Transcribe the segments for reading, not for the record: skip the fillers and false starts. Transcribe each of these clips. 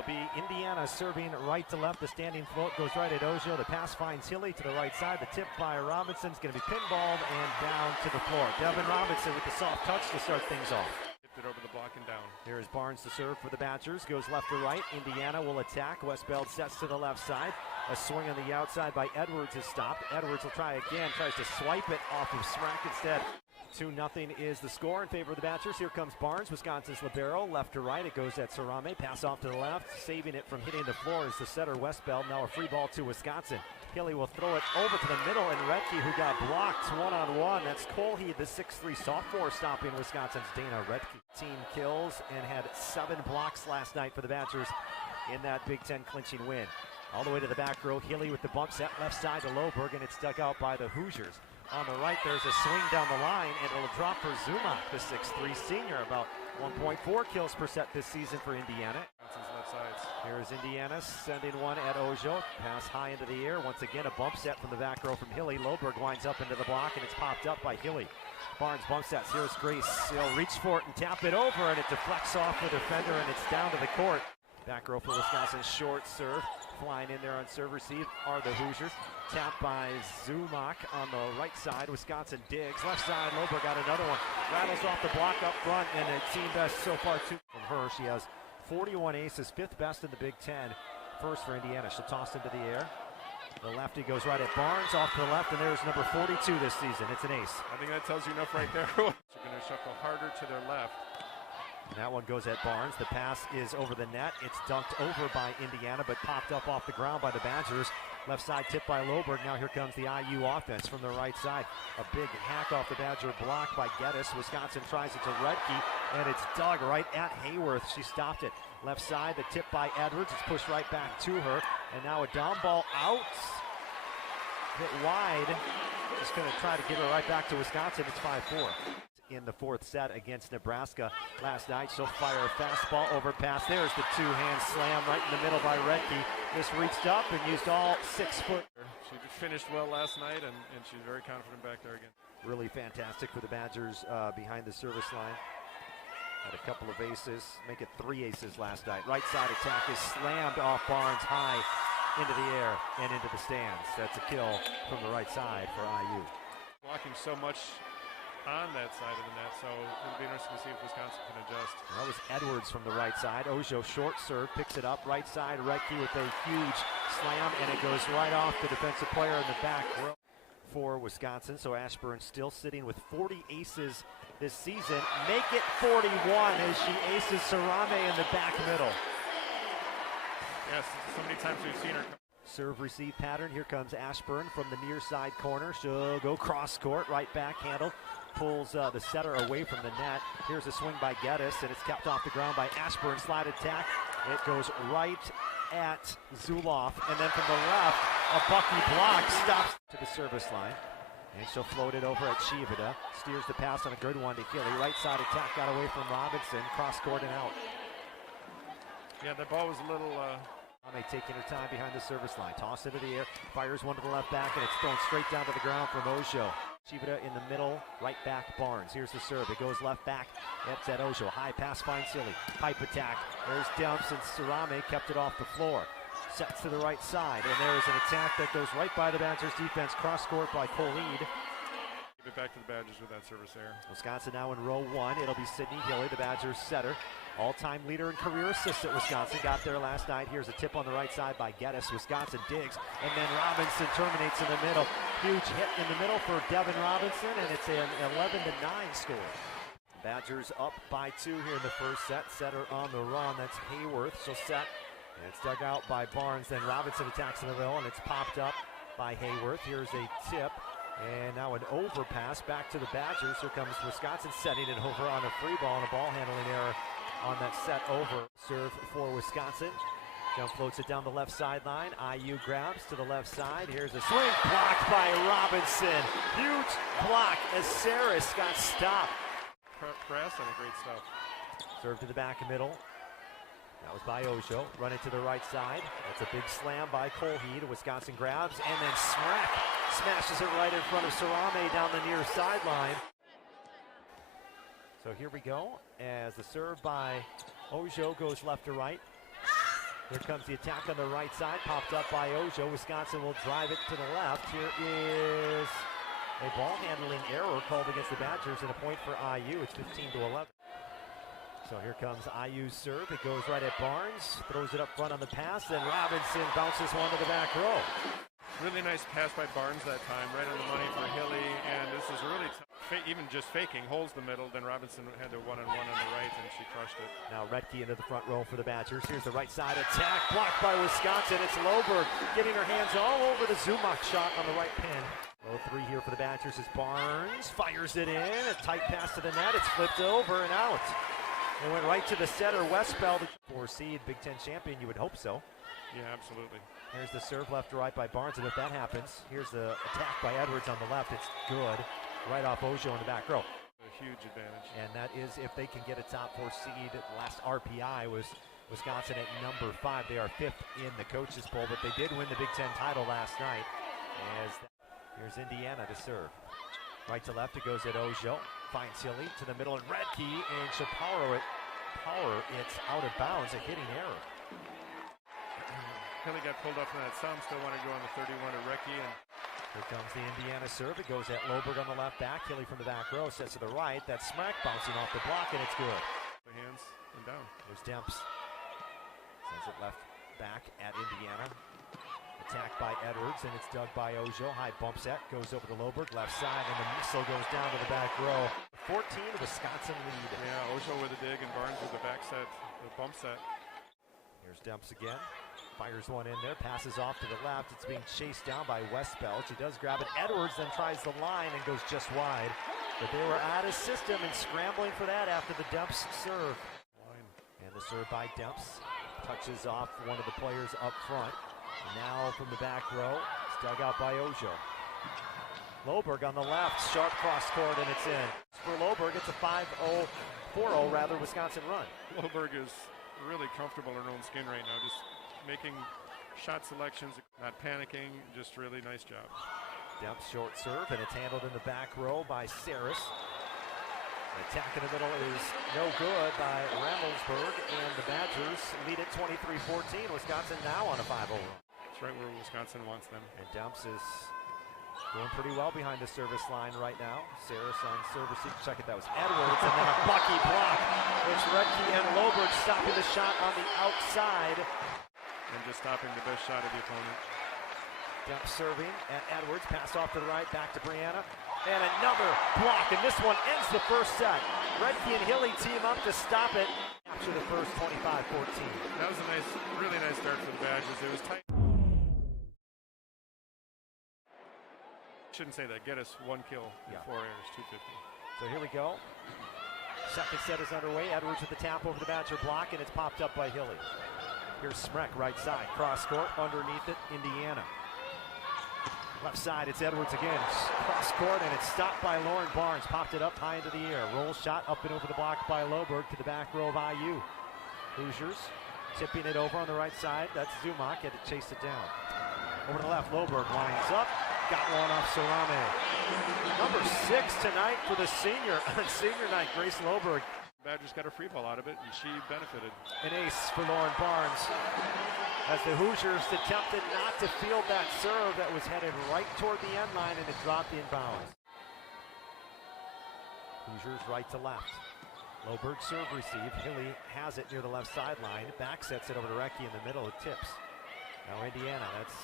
It'll be Indiana serving right to left. The standing float goes right at Ojo. The pass finds Hilly to the right side. The tip by Robinson is going to be pinballed and down to the floor. Devin Robinson with the soft touch to start things off. Tipped it over the block and down. Here is Barnes to serve for the Badgers. Goes left to right. Indiana will attack. Westbeld sets to the left side. A swing on the outside by Edwards is stopped. Edwards will try again. Tries to swipe it off of Smack instead. 2-0 is the score in favor of the Badgers. Here comes Barnes, Wisconsin's libero. Left to right, it goes at Sarame. Pass off to the left, saving it from hitting the floor is the setter Westbeld. Now a free ball to Wisconsin. Hilly will throw it over to the middle, and Redke, who got blocked one-on-one. That's Colheed, the 6'3 sophomore, stopping Wisconsin's Dana Redke. Team kills and had 7 blocks last night for the Badgers in that Big Ten clinching win. All the way to the back row, Hilly with the bump set left side to Loberg, and it's dug out by the Hoosiers. On the right, there's a swing down the line, and it'll drop for Zuma, the 6'3 senior, about 1.4 kills per set this season for Indiana. Here is Indiana sending one at Ojo. Pass high into the air. Once again, a bump set from the back row from Hilly. Loberg winds up into the block, and it's popped up by Hilly. Barnes bump sets. Here's Grace. He'll reach for it and tap it over, and it deflects off the defender, and it's down to the court. Back row for Wisconsin, short serve. Flying in there on serve receive are the Hoosiers. Tapped by Zumak on the right side. Wisconsin digs. Left side, Loberg got another one. Rattles off the block up front, and a team best so far too from her. She has 41 aces, 5th best in the Big Ten. First for Indiana. She'll toss into the air. The lefty goes right at Barnes, off to the left, and there's number 42 this season. It's an ace. I think that tells you enough right there. They're going to shuffle harder to their left. And that one goes at Barnes. The pass is over the net. It's dunked over by Indiana, but popped up off the ground by the Badgers. Left side tip by Loberg. Now here comes the IU offense from the right side. A big hack off the Badger block by Geddes. Wisconsin tries it to Redke, and it's dug right at Hayworth. She stopped it. Left side, the tip by Edwards. It's pushed right back to her. And now a down ball out. Hit wide. Just going to try to get her right back to Wisconsin. It's 5-4. In the 4th set against Nebraska last night. She'll fire a fastball overpass. There's the 2-hand slam right in the middle by Redke. Just reached up and used all 6 foot. She finished well last night, and she's very confident back there again. Really fantastic for the Badgers behind the service line. Had a couple of aces, make it 3 aces last night. Right side attack is slammed off Barnes high into the air and into the stands. That's a kill from the right side for IU. Blocking so much on that side of the net, so it'll be interesting to see if Wisconsin can adjust. That was Edwards from the right side. Ojo short serve, picks it up. Right side, Redke with a huge slam, and it goes right off the defensive player in the back row for Wisconsin. So Ashburn still sitting with 40 aces this season. Make it 41 as she aces Sarame in the back middle. Yes, so many times we've seen her. Serve receive pattern. Here comes Ashburn from the near side corner. She'll go cross court, right back handle. Pulls the setter away from the net. Here's a swing by Geddes, and it's kept off the ground by Ashburn. Slide attack. It goes right at Zuloff, and then from the left, a Bucky block stops to the service line. And she'll float it over at Shivida. Steers the pass on a good one to Hilly. Right side attack got away from Robinson. Cross court and out. Yeah, the ball was a little... Ame taking her time behind the service line. Toss into the air, fires one to the left back, and it's thrown straight down to the ground from Ojo. Shivida in the middle, right back Barnes. Here's the serve. It goes left back. It's at Ojo. High pass finds Silly. Pipe attack. There's dumps, and Sarame kept it off the floor. Sets to the right side, and there's an attack that goes right by the Badgers defense. Cross court by Colheed. Give it back to the Badgers with that service there. Wisconsin now in row 1. It'll be Sydney Hilly, the Badgers setter. All-time leader in career assists at Wisconsin. Got there last night. Here's a tip on the right side by Geddes. Wisconsin digs, and then Robinson terminates in the middle. Huge hit in the middle for Devin Robinson, and it's an 11-9 score. Badgers up by 2 here in the first set. Setter on the run. That's Hayworth. She'll set, and it's dug out by Barnes. Then Robinson attacks in the middle, and it's popped up by Hayworth. Here's a tip. And now an overpass back to the Badgers. Here comes Wisconsin setting it over on a free ball and a ball handling error on that set over. Serve for Wisconsin. Jump floats it down the left sideline. IU grabs to the left side. Here's a swing blocked by Robinson. Huge block as Saris got stopped. Press and great stuff. Serve to the back middle. That was by Ojo. Run it to the right side. That's a big slam by Colheed. Wisconsin grabs, and then Smack smashes it right in front of Sarame down the near sideline. So here we go as the serve by Ojo goes left to right. Here comes the attack on the right side, popped up by Ojo. Wisconsin will drive it to the left. Here is a ball handling error called against the Badgers and a point for IU. It's 15-11. So here comes IU's serve. It goes right at Barnes, throws it up front on the pass, then Robinson bounces one to the back row. Really nice pass by Barnes that time, right on the money for Hilly, and this is really even just faking, holds the middle, then Robinson had their one-on-one on the right, and she crushed it. Now Redke into the front row for the Badgers. Here's the right side attack, blocked by Wisconsin. It's Loberg getting her hands all over the Zumock shot on the right pin. Low three here for the Badgers as Barnes fires it in. A tight pass to the net. It's flipped over and out. It went right to the setter, Westbell, the 4 seed Big Ten champion. You would hope so. Yeah, absolutely. Here's the serve left to right by Barnes, and if that happens, here's the attack by Edwards on the left. It's good. Right off Ojo in the back row. A huge advantage. And that is if they can get a top 4 seed. Last RPI was Wisconsin at number 5. They are 5th in the coaches poll, but they did win the Big Ten title last night. Here's Indiana to serve. Right to left, it goes at Ojo. Finds Hilly to the middle, and Redke, and she'll power it. It's out of bounds, a hitting error. Hilly got pulled up from that some, still want to go on the 31 to Recchi. And here comes the Indiana serve. It goes at Loberg on the left back. Hilly from the back row sets to the right. That's Smack bouncing off the block, and it's good. The hands and down. There's Demps. Sends it left back at Indiana. Attacked by Edwards, and it's dug by Ojo. High bump set, goes over to Loberg, left side, and the missile goes down to the back row. 14, Wisconsin lead. Yeah, Ojo with a dig, and Barnes with the back set, the bump set. Here's Demps again. Fires one in there, passes off to the left. It's being chased down by Westbell. She does grab it. Edwards then tries the line and goes just wide. But they were out of system and scrambling for that after the Demps serve. And the serve by Demps touches off one of the players up front. Now from the back row, it's dug out by Ojo. Loberg on the left, sharp cross court, and it's in. For Loberg, it's a 5-0, 4-0 rather, Wisconsin run. Loberg is really comfortable in her own skin right now, just making shot selections, not panicking, just really nice job. Demps short serve, and it's handled in the back row by Saris. The attack in the middle is no good by Ramelsburg, and the Badgers lead at 23-14. Wisconsin now on a 5-0 run. That's right where Wisconsin wants them. And Demps is doing pretty well behind the service line right now. Saris on service. Check it, that was Edwards, and then a Bucky block. It's Redke and Loberg stopping the shot on the outside. And just stopping the best shot of the opponent. Demps serving at Edwards, pass off to the right, back to Brianna. And another block, and this one ends the first set. Redke and Hilly team up to stop it after the first 25-14. That was a nice, really nice start for the Badgers. It was tight. Shouldn't say that. Get us 1 kill in 4 errors, 250. So here we go. Second set is underway. Edwards with the tap over the Badger block, and it's popped up by Hilly. Here's Smeck, right side, cross court, underneath it, Indiana. Left side, it's Edwards again, cross court, and it's stopped by Lauren Barnes. Popped it up high into the air. Roll shot up and over the block by Loberg to the back row of IU. Hoosiers tipping it over on the right side. That's Zumock, had to chase it down. Over to the left, Loberg lines up. Got one off Sarame. Number 6 tonight for the senior on senior night, Grace Loberg. Badgers got a free ball out of it, and she benefited. An ace for Lauren Barnes as the Hoosiers attempted not to field that serve that was headed right toward the end line, and it dropped inbounds. Hoosiers right to left. Loberg serve receive. Hilly has it near the left sideline. Back sets it over to Recchi in the middle. It tips. Now Indiana, that's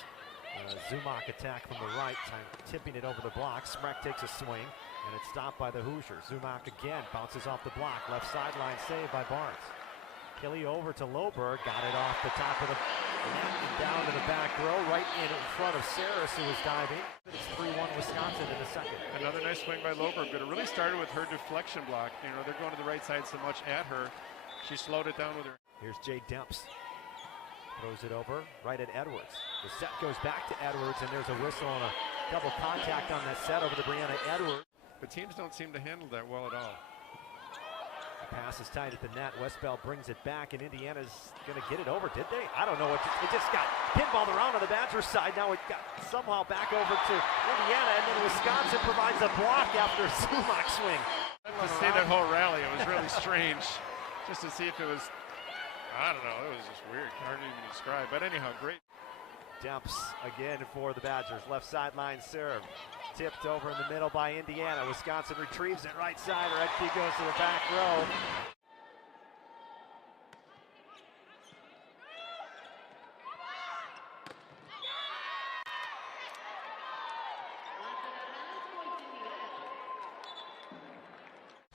Zumock attack from the right, tipping it over the block. Smeck takes a swing, and it's stopped by the Hoosiers. Zumock again bounces off the block. Left sideline save by Barnes. Hilly over to Loberg, got it off the top of the net and down to the back row, right in front of Saris, who was diving. It's 3-1 Wisconsin in the second. Another nice swing by Loberg, but it really started with her deflection block. You know, they're going to the right side so much at her. She slowed it down with her. Here's Jade Demps. Throws it over, right at Edwards. The set goes back to Edwards, and there's a whistle and a double contact on that set over to Brianna Edwards. But teams don't seem to handle that well at all. The pass is tight at the net. Westbell brings it back, and Indiana's going to get it over, did they? I don't know. It just got pinballed around on the Badgers side. Now it got somehow back over to Indiana, and then Wisconsin provides a block after Zumock swing. To see that whole rally, it was really strange, just to see if it was I don't know. It was just weird. Hard to even describe. But anyhow, great. Dumps again for the Badgers. Left sideline serve. Tipped over in the middle by Indiana. Wisconsin retrieves it right side. Redkey goes to the back row.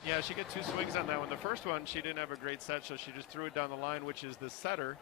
Yeah, she got 2 swings on that one. The first one, she didn't have a great set, so she just threw it down the line, which is the setter.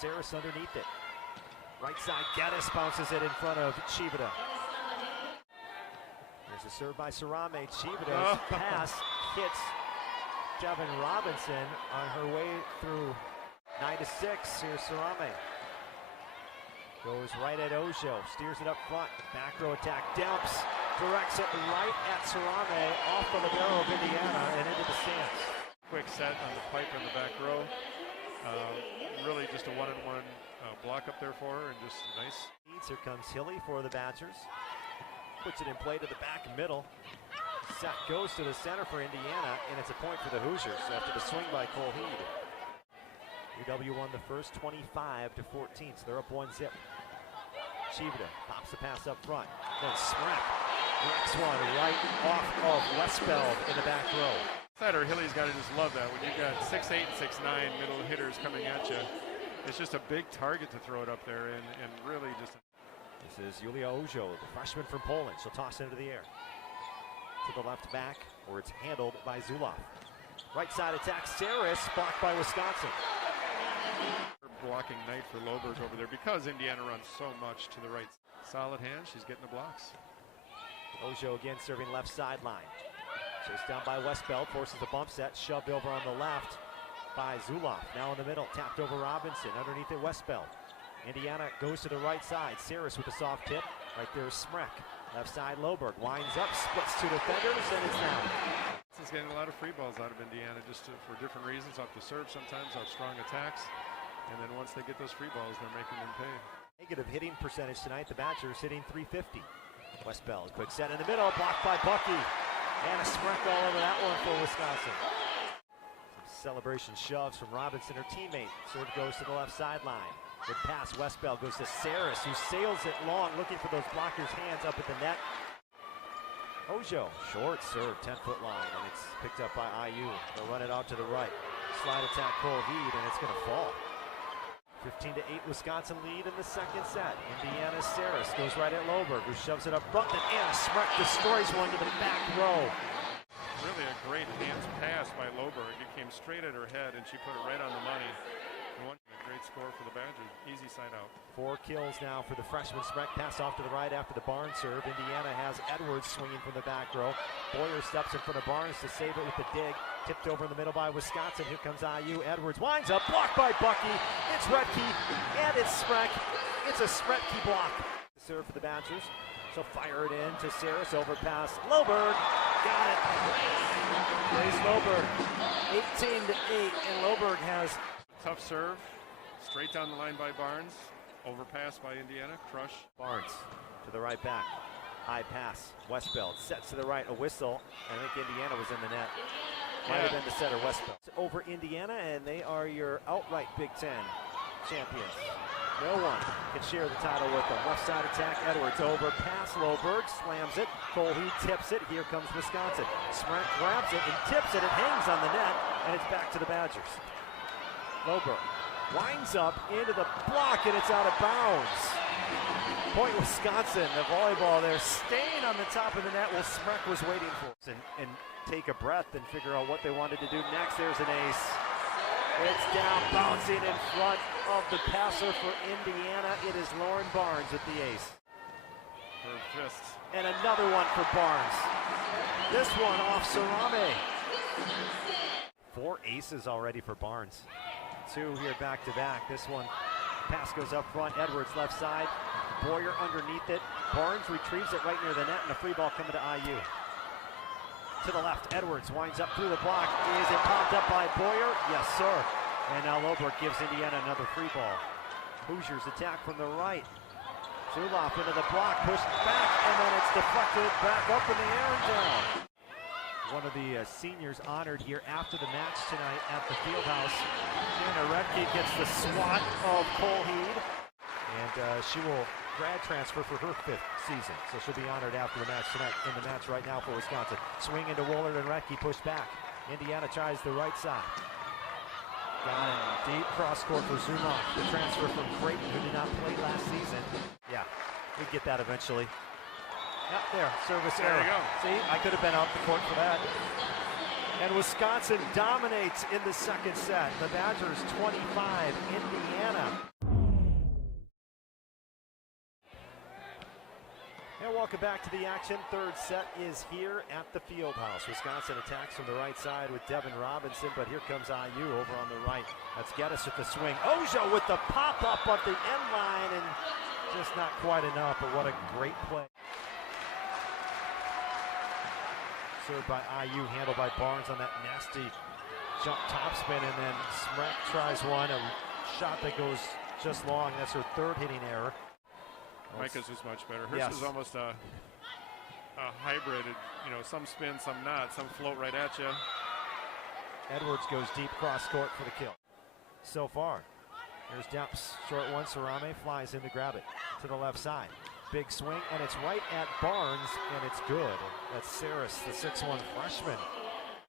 Saris underneath it. Right side, Geddes bounces it in front of Chivita. There's a serve by Sarame. Chivita's pass hits Devin Robinson on her way through 9-6. Here's Sarame. Goes right at Ojo, steers it up front. Back row attack, Dumps, directs it right at Sarame, off the libero of Indiana and into the stands. Quick set on the pipe in the back row. Really just a one-on-one block up there for her, and just nice. Here comes Hilly for the Badgers. Puts it in play to the back middle. Set goes to the center for Indiana, and it's a point for the Hoosiers after the swing by Cole Heed. UW won the first 25-14, so they're up 1-zip. Chivita pops the pass up front. Then Smrek wrecks one right off of Westfeld in the back row. Setter, Hilly's got to just love that. When you've got 6'8", 6'9" middle hitters coming at you, it's just a big target to throw it up there, and really just. This is Yulia Ojo, the freshman from Poland. She'll toss it into the air. To the left back, where it's handled by Zulov. Right side attack, Saris, blocked by Wisconsin. Blocking night for Loberg over there because Indiana runs so much to the right. Solid hand, she's getting the blocks. Ojo again serving left sideline. Chased down by Westbeld, forces the bump set, shoved over on the left by Zulov. Now in the middle, tapped over Robinson, underneath it Westbeld. Indiana goes to the right side, Saris with a soft tip. Right there is Smrek. Left side, Loberg winds up, splits 2 defenders, and it's down. This is getting a lot of free balls out of Indiana just for different reasons, off the serve sometimes, off strong attacks. And then once they get those free balls, they're making them pay. Negative hitting percentage tonight, the Badgers hitting .350. Westbeld, quick set in the middle, blocked by Bucky. And a Smrek all over that one for Wisconsin. Some celebration shoves from Robinson, her teammate. Serve goes to the left sideline. Good pass, Westbeld goes to Saris, who sails it long, looking for those blockers' hands up at the net. Ojo, short serve, 10-foot line, and it's picked up by IU. They'll run it out to the right. Slide attack, Cole Heed, and it's going to fall. 15-8 Wisconsin lead in the second set. Indiana's Saris goes right at Loberg, who shoves it up front, and Anna Smrek destroys one to the back row. Really a great hands pass by Loberg. It came straight at her head, and she put it right on the money. A great score for the Badgers. Easy side out. 4 kills now for the freshman. Smrek pass off to the right after the Barnes serve. Indiana has Edwards swinging from the back row. Boyer steps in front of Barnes to save it with the dig. Tipped over in the middle by Wisconsin. Here comes IU. Edwards winds up, blocked by Bucky. It's Redkey, and it's Smrek. It's a Smrekey block. Serve for the Badgers. So fire it in to Saris. Overpass. Loberg. Got it. Grace Loberg. 18-8, and Loberg has. Tough serve. Straight down the line by Barnes. Overpass by Indiana. Crush. Barnes to the right back. High pass. Westbeld sets to the right. A whistle. I think Indiana was in the net. Might have been the setter, Westbeld. Over Indiana, and they are your outright Big Ten champions. No one can share the title with them. Left side attack, Edwards over pass, Loberg slams it. Cole Heed tips it. Here comes Wisconsin. Smrek grabs it and tips it. It hangs on the net, and it's back to the Badgers. Loberg winds up into the block, and it's out of bounds. Point Wisconsin, the volleyball there, staying on the top of the net while Smrek was waiting for us. And take a breath and figure out what they wanted to do next. There's an ace. It's down, bouncing in front of the passer for Indiana. It is Lauren Barnes with the ace. Her fist. And another one for Barnes. This one off Sarame. 4 aces already for Barnes. 2 here back to back. This one, pass goes up front. Edwards left side. Boyer underneath it. Barnes retrieves it right near the net, and a free ball coming to IU. To the left, Edwards winds up through the block. Is it popped up by Boyer? Yes, sir. And now Loberg gives Indiana another free ball. Hoosiers attack from the right. Zuloff into the block, pushed back, and then it's deflected back up in the air and down. One of the seniors honored here after the match tonight at the Fieldhouse. Anna Redke gets the swat of Colheed, and she will grad transfer for her 5th season, so she'll be honored after the match tonight. In the match right now for Wisconsin. Swing into Woolard and Redke, pushed back. Indiana tries the right side. Got it deep cross court for Zumach, the transfer from Creighton, who did not play last season. Yeah, we get that eventually. Yep, there, service there error. You go. See, I could have been out the court for that. And Wisconsin dominates in the second set. The Badgers 25, Indiana. And welcome back to the action. Third set is here at the Fieldhouse. Wisconsin attacks from the right side with Devin Robinson, but here comes IU over on the right. That's Geddes with the swing. Ojo with the pop-up at the end line, and just not quite enough, but what a great play. Served by IU, handled by Barnes on that nasty jump topspin, and then Smrek tries one, a shot that goes just long. That's her 3rd hitting error. Micah's is much better. Hers is almost a hybrided, you know, some spin, some not, some float right at you. Edwards goes deep cross court for the kill. So far, here's Depps, short one, Sarame flies in to grab it to the left side. Big swing, and it's right at Barnes, and it's good. That's Saris, the 6'1 freshman.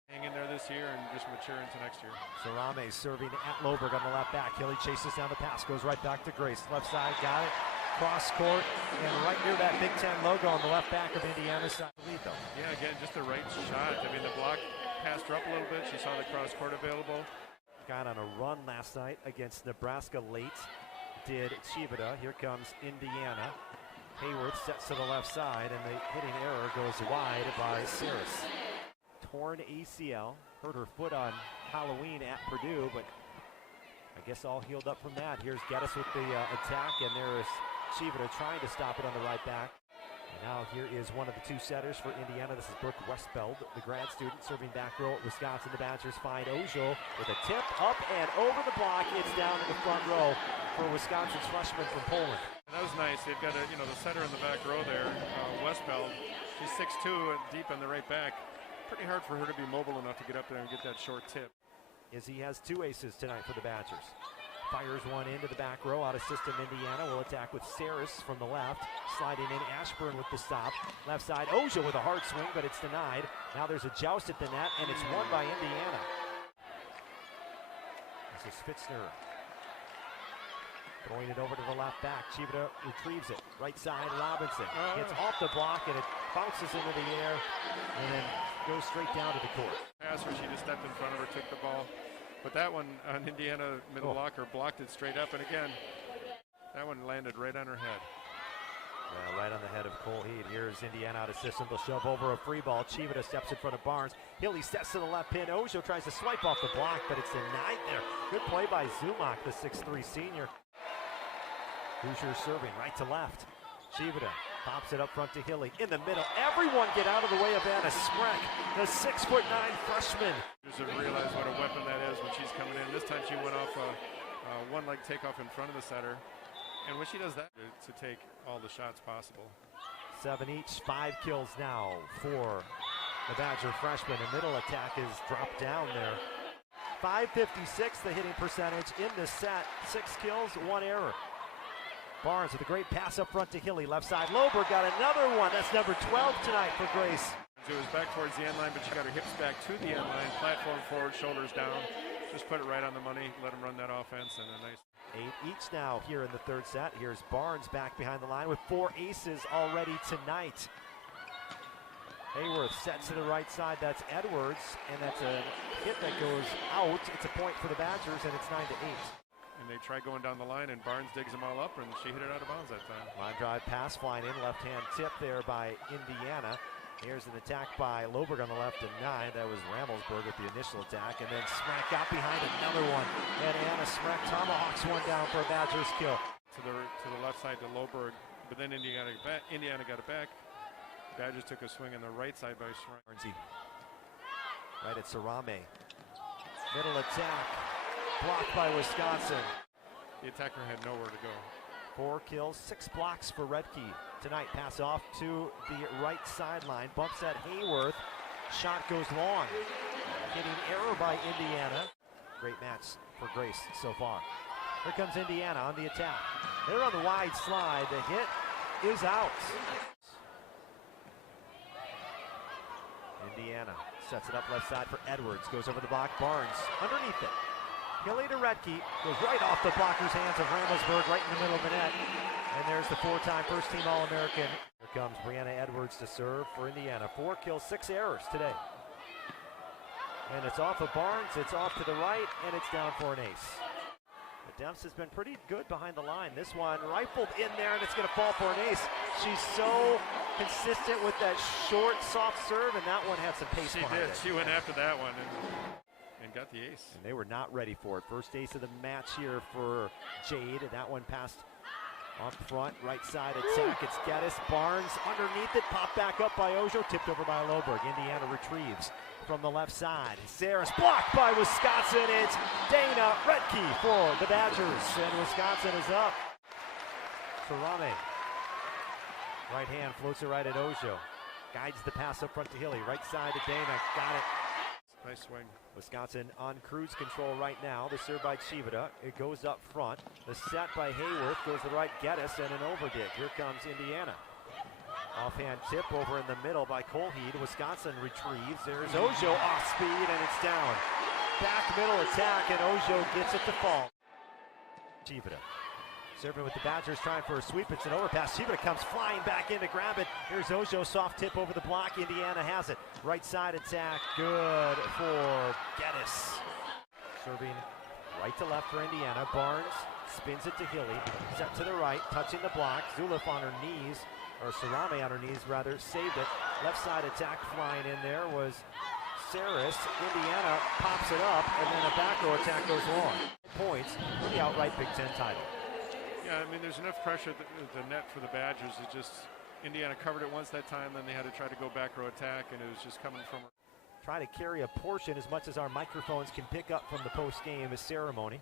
Hang in there this year and just mature into next year. Sarame serving at Loberg on the left back. Hilly chases down the pass, goes right back to Grace. Left side, got it. Cross court, and right near that Big Ten logo on the left back of Indiana's side lead, though. Yeah, again, just the right shot. I mean, the block passed her up a little bit. She saw the cross court available. Got on a run last night against Nebraska late. Did Chivita. Here comes Indiana. Hayworth sets to the left side, and the hitting error goes wide by Saris. Torn ACL. Hurt her foot on Halloween at Purdue, but I guess all healed up from that. Here's Geddes with the attack, and there is Chivita trying to stop it on the right back. And now here is one of the 2 setters for Indiana. This is Brooke Westbeld, the grad student, serving back row at Wisconsin. The Badgers find Ojo with a tip up and over the block. It's down in the front row for Wisconsin's freshman from Poland. And that was nice. They've got the setter in the back row there, Westbeld. She's 6'2" and deep on the right back. Pretty hard for her to be mobile enough to get up there and get that short tip. Izzy has 2 aces tonight for the Badgers. Fires one into the back row. Out of system, Indiana will attack with Saris from the left. Sliding in, Ashburn with the stop. Left side, Ojo with a hard swing, but it's denied. Now there's a joust at the net, and it's won by Indiana. This is Fitzner. Throwing it over to the left back. Chivita retrieves it. Right side, Robinson. Gets off the block, and it bounces into the air, and then goes straight down to the court. Passer, she just stepped in front of her, took the ball. But that one on Indiana middle blocker blocked it straight up, and again, that one landed right on her head. Yeah, right on the head of Colheed. Here's Indiana out of system. They'll shove over a free ball. Chivita steps in front of Barnes. Hilly steps to the left pin. Ojo tries to swipe off the block, but it's denied there. Good play by Zumach, the 6'3 senior. Hoosiers serving right to left. Chivita pops it up front to Hilly. In the middle, everyone get out of the way of Anna Smrek, the 6'9 freshman. Hoosiers have realized what a weapon that is when she's coming in. This time she went off a one-leg takeoff in front of the setter. And when she does that, to take all the shots possible. 7 each, 5 kills now for the Badger freshman. The middle attack is dropped down there. 556 the hitting percentage in the set. 6 kills, 1 error. Barnes with a great pass up front to Hilly. Left side, Loberg got another one. That's number 12 tonight for Grace. It was back towards the end line, but she got her hips back to the end line. Platform forward, shoulders down. just put it right on the money, let them run that offense, and a nice. 8 each now here in the third set. Here's Barnes back behind the line with 4 aces already tonight. Hayworth sets to the right side. That's Edwards, and that's a hit that goes out. It's a point for the Badgers, and it's 9-8. And they try going down the line, and Barnes digs them all up, and she hit it out of bounds that time. Line drive pass flying in, left-hand tip there by Indiana. Here's an attack by Loberg on the left and 9. That was Ramelsburg with the initial attack, and then Smrek got behind another one. And Anna Smrek tomahawks one down for a Badgers kill. To the left side to Loberg, but then Indiana got it back. Badgers took a swing on the right side by Smrek. Right at Sarame. Middle attack, blocked by Wisconsin. The attacker had nowhere to go. 4 kills, 6 blocks for Redkey. Tonight, pass off to the right sideline. Bumps at Hayworth. Shot goes long. Hitting error by Indiana. Great match for Grace so far. Here comes Indiana on the attack. They're on the wide slide. The hit is out. Indiana sets it up left side for Edwards. Goes over the block. Barnes underneath it. Hilly to Redkey, goes right off the blocker's hands of Ramelsburg, right in the middle of the net. And there's the 4-time first-team All-American. Here comes Brianna Edwards to serve for Indiana. 4 kills, 6 errors today. And it's off of Barnes, it's off to the right, and it's down for an ace. The Demps has been pretty good behind the line. This one rifled in there, and it's going to fall for an ace. She's so consistent with that short, soft serve, and that one had some pace behind it. She went after that one. And got the ace. And they were not ready for it. First ace of the match here for Jade. And that one passed up front, right side attack. It's Geddes. Barnes underneath it. Popped back up by Ojo. Tipped over by Loberg. Indiana retrieves from the left side. Saris blocked by Wisconsin. It's Dana Redkey for the Badgers. And Wisconsin is up. Sarame. Right hand floats it right at Ojo. Guides the pass up front to Hilly. Right side to Dana. Got it. Nice swing. Wisconsin on cruise control right now. The serve by Chivita. It goes up front. The set by Hayworth goes to the right. Geddes and an overdig. Here comes Indiana. Offhand tip over in the middle by Colheed. Wisconsin retrieves. There's Ojo off speed and it's down. Back middle attack and Ojo gets it to fall. Chivita. Serving with the Badgers, trying for a sweep. It's an overpass. Chivita comes flying back in to grab it. Here's Ojo, soft tip over the block. Indiana has it. Right side attack, good for Geddes. Serving right to left for Indiana. Barnes spins it to Hilly. Set to the right, touching the block. Zulif on her knees, or Sarame on her knees rather, saved it. Left side attack flying in there was Saris. Indiana pops it up, and then a back row attack goes long. Points for the outright Big Ten title. Yeah, I mean, there's enough pressure at the net for the Badgers. It just, Indiana covered it once that time, then they had to try to go back row attack, and it was just coming from her. Try to carry a portion as much as our microphones can pick up from the post-game ceremony.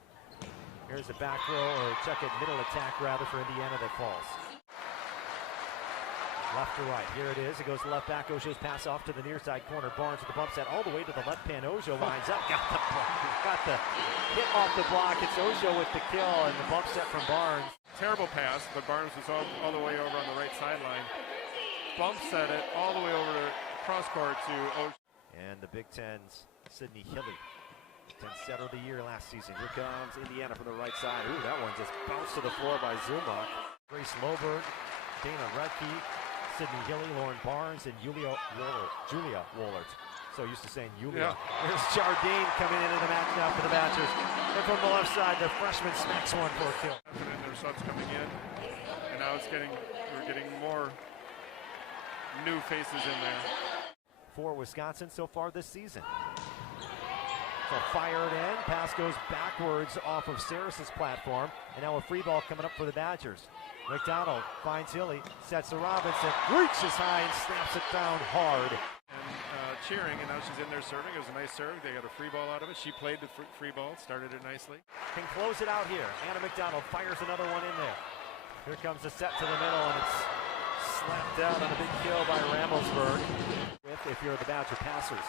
Here's a back row, or check it, middle attack rather, for Indiana that falls. Left to right, here it is. It goes to left back. Ojo's pass off to the near side corner. Barnes with the bump set all the way to the left pan. Ojo lines up. Got the hit off the block. It's Ojo with the kill and the bump set from Barnes. Terrible pass, but Barnes was all the way over on the right sideline. Bump set it all the way over to cross court to Ojo. And the Big Ten's Sydney Hilly. Big Ten setter of the year last season. Here comes Indiana from the right side. Ooh, that one just bounced to the floor by Zuma. Grace Loberg, Dana Redkey, Sydney Hilly, Lauren Barnes, and Julia Wohlert. So used to saying Julia. Yeah. There's Jardine coming into the match now for the Badgers. And from the left side, the freshman smacks one for a kill. And their subs coming in, and now we're getting more new faces in there. For Wisconsin so far this season. So fired in, pass goes backwards off of Saris's platform, and now a free ball coming up for the Badgers. McDonald finds Hilly, sets to Robinson, reaches high and snaps it down hard. And cheering, and now she's in there serving. It was a nice serve. They got a free ball out of it. She played the free ball, started it nicely. Can close it out here. Anna McDonald fires another one in there. Here comes the set to the middle, and it's slapped down on a big kill by Ramelsburg. If you're the Badger passers.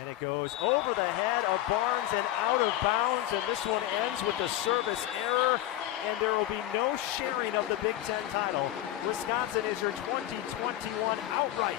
And it goes over the head of Barnes and out of bounds, and this one ends with a service error, and there will be no sharing of the Big Ten title. Wisconsin is your 2021 outright.